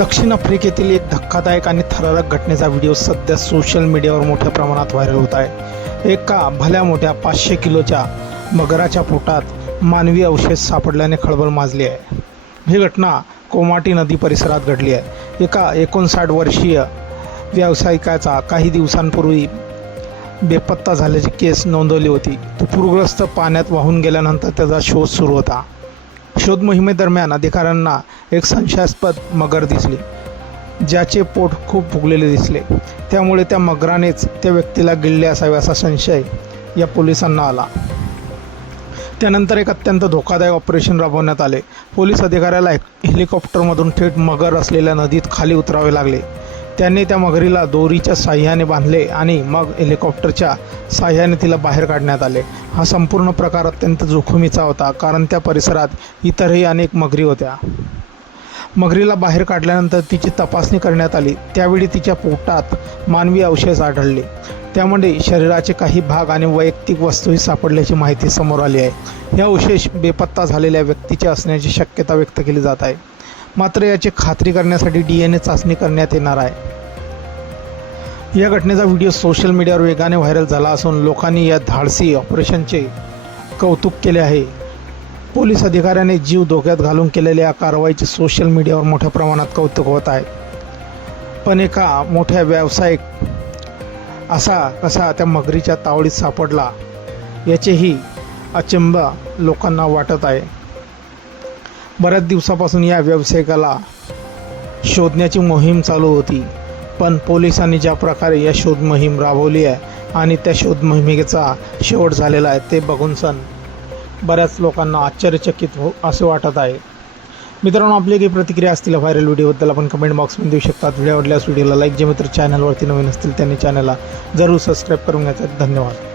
दक्षिण आफ्रिकेतील एक धक्कादायक आणि थरारक घटनेचा व्हिडिओ सध्या सोशल मीडियावर मोठ्या प्रमाणात व्हायरल होत आहे। एका भल्या मोठ्या 500 किलोच्या मगराच्या पोटात मानवी अवशेष सापडल्याने खळबळ माजली आहे। ही घटना कोमाटी नदी परिसरात घडली आहे। एका 59 वर्षीय व्यावसायिकाचा काही दिवसांपूर्वी बेपत्ता झाल्याची केस नोंदवली होती। तो पूरग्रस्त पाण्यात वाहून गेल्यानंतर त्याचा शोध सुरू होता। शोध मोहिमेदरम्यान अधिकाऱ्यांना एक संशयास्पद मगर दिसली, ज्याचे पोट खूप फुगलेले दिसले। त्यामुळे त्या मगरानेच त्या व्यक्तीला गिळले असावे असा संशय या पोलिसांना आला। त्यानंतर एक अत्यंत धोकादायक ऑपरेशन राबवण्यात आले। पोलीस अधिकाऱ्याला हेलिकॉप्टरमधून थेट मगर असलेल्या नदीत खाली उतरावे लागले। त्यांनी त्या मगरीला दोरीच्या साह्याने बांधले आणि मग हेलिकॉप्टरच्या साह्याने तिला बाहेर काढण्यात आले। हा संपूर्ण प्रकार अत्यंत जोखमीचा होता, कारण त्या परिसरात इतरही अनेक मगरी होत्या। मगरीला बाहेर काढल्यानंतर तिची तपासणी करण्यात आली। त्यावेळी तिच्या पोटात मानवी अवशेष आढळले। त्यामध्ये शरीराचे काही भाग आणि वैयक्तिक वस्तूही सापडल्याची माहिती समोर आली आहे। हे अवशेष बेपत्ता झालेल्या व्यक्तीचे असण्याची शक्यता व्यक्त केली जात आहे। मात्र याची खात्री करण्यासाठी DNA चाचणी करण्यात येणार आहे। या घटनेचा व्हिडिओ सोशल मीडियावर वेगाने व्हायरल झाला असून लोकांनी या धाडसी ऑपरेशनचे कौतुक केले आहे। पोलीस अधिकाऱ्याने जीव धोक्यात घालून केलेल्या या कारवाईचे सोशल मीडियावर मोठ्या प्रमाणात कौतुक होत आहे। पण एका मोठ्या व्यावसायिक असा कसा त्या मगरीच्या तावडीत सापडला याचेही अचंब लोकांना वाटत आहे। बऱ्याच दिवसापासून या व्यावसायिकाला शोधण्याची मोहीम चालू होती, पण पोलिसांनी ज्या प्रकारे या शोध मोहीम राबवली आहे आणि त्या शोध मोहिमेचा शेवट झालेला आहे ते बघून बऱ्याच लोकांना आश्चर्यचकित असे वाटत आहे। मित्रांनो, आपली काही प्रतिक्रिया असतील व्हायरल व्हिडिओबद्दल आपण कमेंट बॉक्समध्ये देऊ शकतात। व्हिडिओ आवडल्यास व्हिडिओला लाईक, जे मित्र चॅनलवरती नवीन असतील त्यांनी चॅनलला जरूर सबस्क्राईब करून घ्यायचं। धन्यवाद।